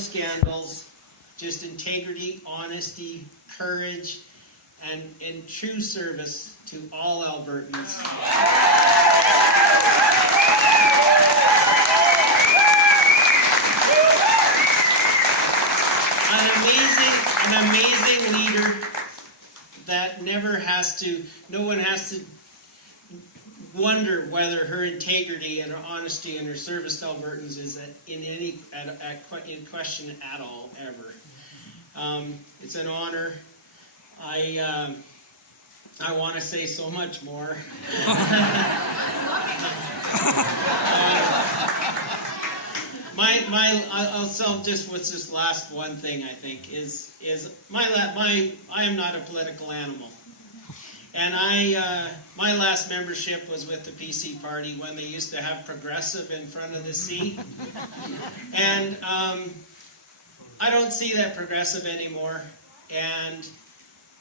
scandals, just integrity, honesty, courage, and in true service to all Albertans. An amazing leader that no one has to wonder whether her integrity and her honesty and her service to Albertans is in question at all, ever. It's an honor. I want to say so much more. I'll sell just with this last one thing. I think is I am not a political animal, and my last membership was with the PC Party when they used to have Progressive in front of the C, and I don't see that Progressive anymore. And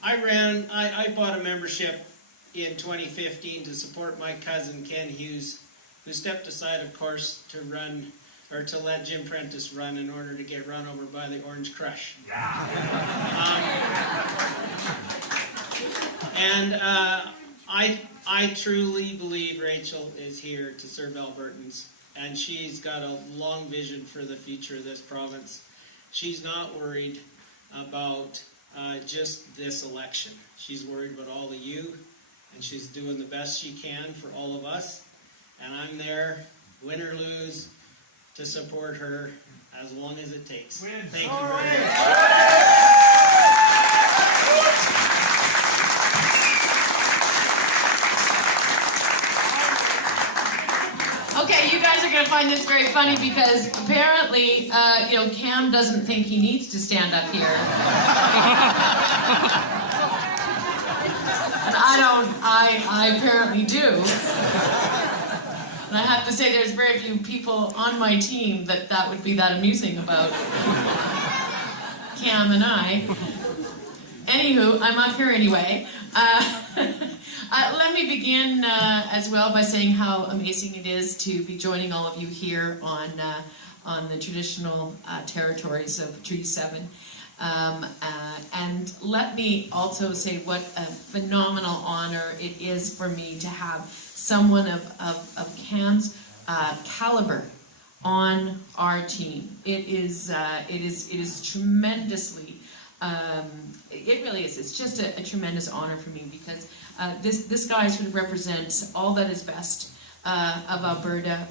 I bought a membership in 2015 to support my cousin Ken Hughes, who stepped aside, of course, to let Jim Prentice run in order to get run over by the Orange Crush. I truly believe Rachel is here to serve Albertans, and she's got a long vision for the future of this province. She's not worried about just this election. She's worried about all of you, and she's doing the best she can for all of us. And I'm there, win or lose, to support her as long as it takes. Thank you very much. Okay, you guys are going to find this very funny because apparently, Cam doesn't think he needs to stand up here. And I apparently do. And I have to say there's very few people on my team that would be that amusing about Cam and I. Anywho, I'm up here anyway. Let me begin as well by saying how amazing it is to be joining all of you here on the traditional territories of Treaty 7. And let me also say what a phenomenal honor it is for me to have someone of Cam's caliber on our team. It is tremendously. It really is. It's just a tremendous honor for me because this guy sort of represents all that is best of Alberta.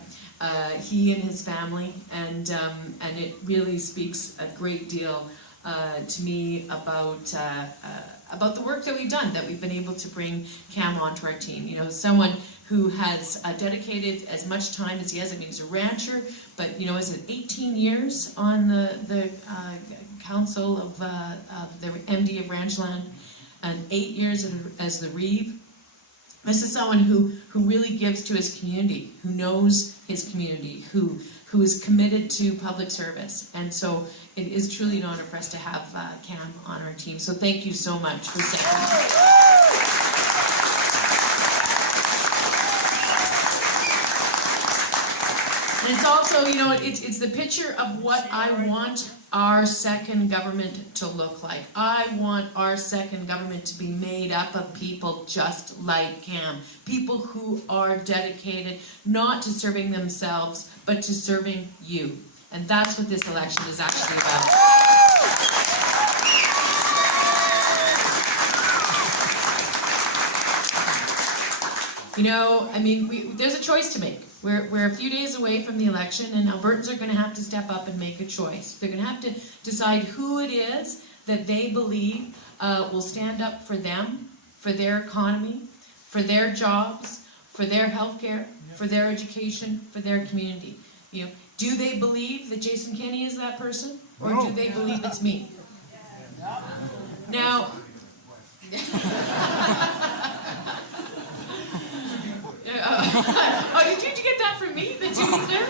He and his family, and it really speaks a great deal to me about the work that we've done, that we've been able to bring Cam onto our team. You know, someone who has dedicated as much time as he has. I mean, he's a rancher, but is it 18 years on the council of the MD of Ranchland, and 8 years as the Reeve. This is someone who really gives to his community, who knows his community, who is committed to public service. And so it is truly an honor for us to have Cam on our team. So thank you so much for stepping in. And it's also, it's the picture of what I want our second government to look like. I want our second government to be made up of people just like Cam. People who are dedicated not to serving themselves, but to serving you. And that's what this election is actually about. There's a choice to make. We're a few days away from the election, and Albertans are going to have to step up and make a choice. They're going to have to decide who it is that they believe will stand up for them, for their economy, for their jobs, for their health care, for their education, for their community. Do they believe that Jason Kenney is that person, or do they believe it's me? Now, did you get that from me? That you there?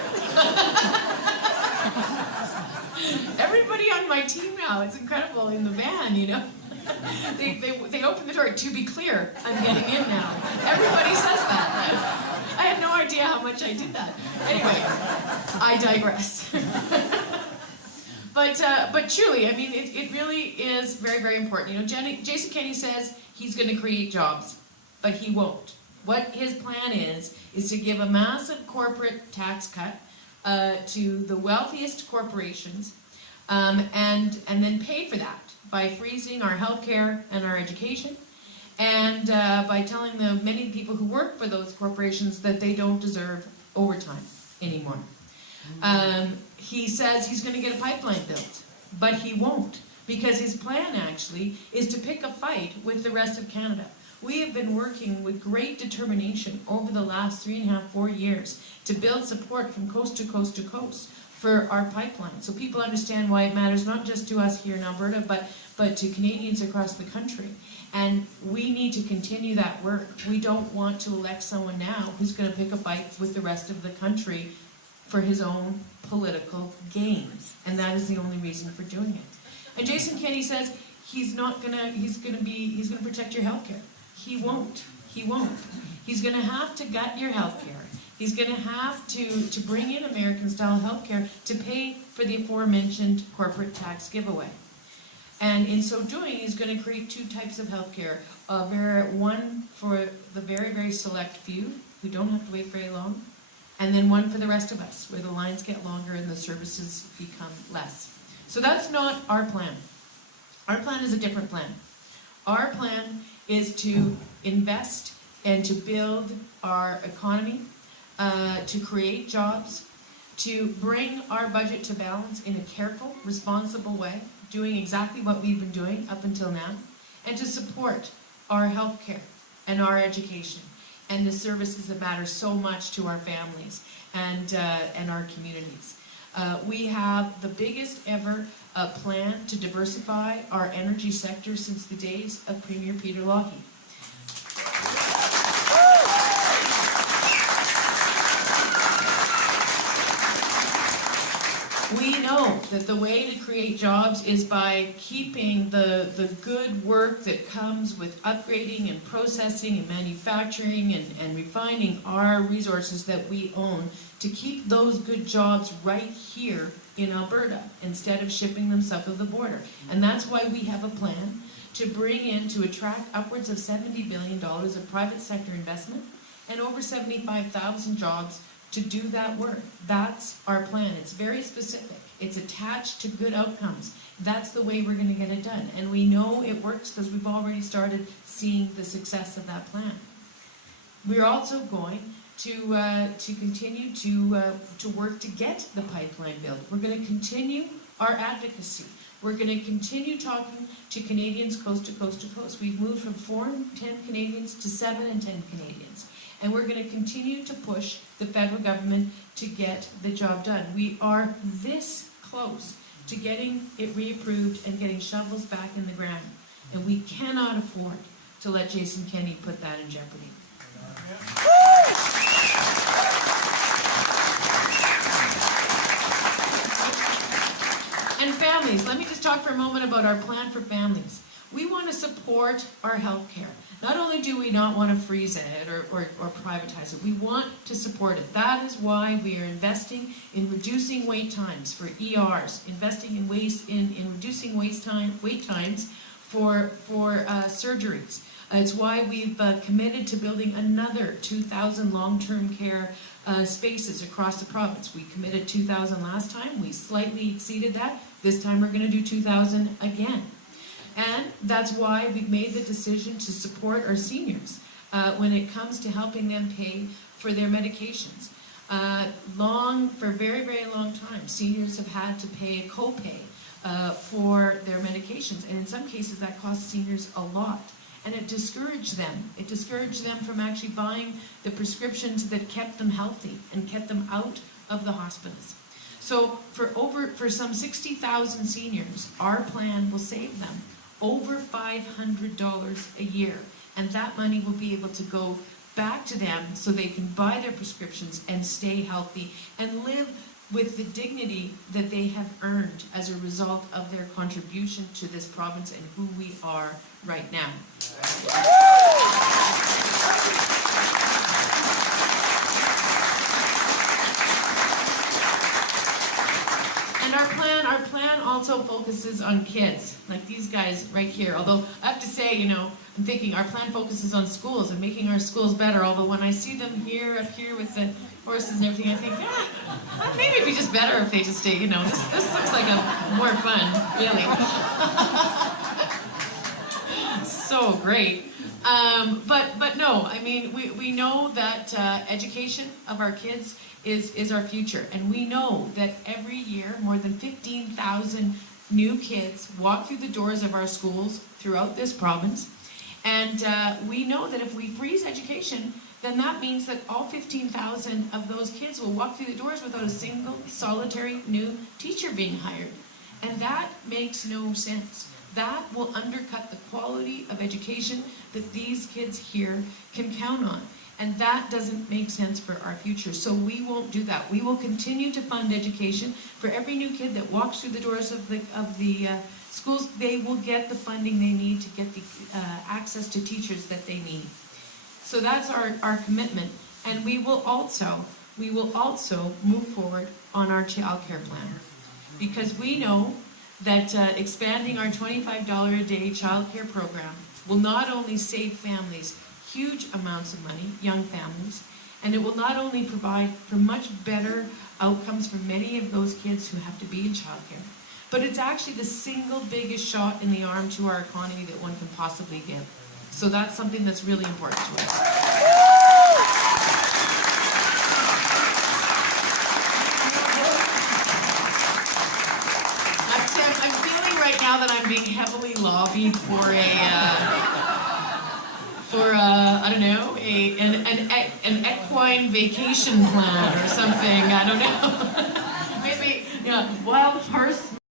Everybody on my team now, it's incredible in the van, They open the door. To be clear, I'm getting in now. Everybody says that. I had no idea how much I did that. Anyway, I digress. But truly, I mean, it really is very, very important. You know, Jason Kenney says he's going to create jobs, but he won't. What his plan is to give a massive corporate tax cut to the wealthiest corporations, and then pay for that by freezing our healthcare and our education, and by telling the many people who work for those corporations that they don't deserve overtime anymore. He says he's going to get a pipeline built, but he won't, because his plan actually is to pick a fight with the rest of Canada. We have been working with great determination over the last 3.5, 4 years to build support from coast to coast to coast for our pipeline, so people understand why it matters not just to us here in Alberta, but to Canadians across the country. And we need to continue that work. We don't want to elect someone now who's going to pick a fight with the rest of the country for his own political gain, and that is the only reason for doing it. And Jason Kenney says he's going to protect your healthcare. He won't. He's going to have to gut your healthcare. He's going to have to bring in American-style healthcare to pay for the aforementioned corporate tax giveaway. And in so doing, he's going to create two types of healthcare. One for the very, very select few who don't have to wait very long, and then one for the rest of us, where the lines get longer and the services become less. So that's not our plan. Our plan is a different plan. Our plan is to invest and to build our economy, to create jobs, to bring our budget to balance in a careful, responsible way, doing exactly what we've been doing up until now, and to support our healthcare and our education and the services that matter so much to our families and our communities. We have the biggest ever plan to diversify our energy sector since the days of Premier Peter Lougheed. We know that the way to create jobs is by keeping the good work that comes with upgrading and processing and manufacturing and refining our resources that we own, to keep those good jobs right here in Alberta instead of shipping them south of the border. And that's why we have a plan to attract upwards of $70 billion of private sector investment and over 75,000 jobs to do that work. That's our plan. It's very specific. It's attached to good outcomes. That's the way we're going to get it done. And we know it works because we've already started seeing the success of that plan. We're also going to continue to work to get the pipeline built. We're going to continue our advocacy. We're going to continue talking to Canadians coast to coast to coast. We've moved from 4 and 10 Canadians to 7 and 10 Canadians. And we're going to continue to push the federal government to get the job done. We are this close to getting it reapproved and getting shovels back in the ground. And we cannot afford to let Jason Kenney put that in jeopardy. And families, let me just talk for a moment about our plan for families. We want to support our health care. Not only do we not want to freeze it or privatize it, we want to support it. That is why we are investing in reducing wait times for ERs, investing in reducing wait times for surgeries. It's why we've committed to building another 2,000 long-term care spaces across the province. We committed 2,000 last time. We slightly exceeded that. This time we're going to do 2,000 again. And that's why we've made the decision to support our seniors when it comes to helping them pay for their medications. For a very, very long time, seniors have had to pay a copay for their medications. And in some cases, that costs seniors a lot. And it discouraged them. It discouraged them from actually buying the prescriptions that kept them healthy and kept them out of the hospitals. So for some 60,000 seniors, our plan will save them over $500 a year. And that money will be able to go back to them so they can buy their prescriptions and stay healthy and live with the dignity that they have earned as a result of their contribution to this province and who we are right now. And our plan also focuses on kids, like these guys right here. Although I have to say, you know, I'm thinking our plan focuses on schools and making our schools better. Although when I see them here, up here with the horses and everything, I think, maybe it'd be just better if they just stay, you know, this looks like a more fun, really. So great. But no, I mean, we know that education of our kids is our future. And we know that every year, more than 15,000 new kids walk through the doors of our schools throughout this province. And we know that if we freeze education, then that means that all 15,000 of those kids will walk through the doors without a single solitary new teacher being hired. And that makes no sense. That will undercut the quality of education that these kids here can count on. And that doesn't make sense for our future. So we won't do that. We will continue to fund education. For every new kid that walks through the doors of the schools, they will get the funding they need to get the access to teachers that they need. So that's our commitment. And we will also move forward on our child care plan. Because we know that expanding our $25 a day child care program will not only save families huge amounts of money, young families, and it will not only provide for much better outcomes for many of those kids who have to be in childcare, but it's actually the single biggest shot in the arm to our economy that one can possibly give. So that's something that's really important to us. I'm feeling right now that I'm being heavily lobbied for I don't know, an equine vacation plan or something. I don't know. Maybe, wild horse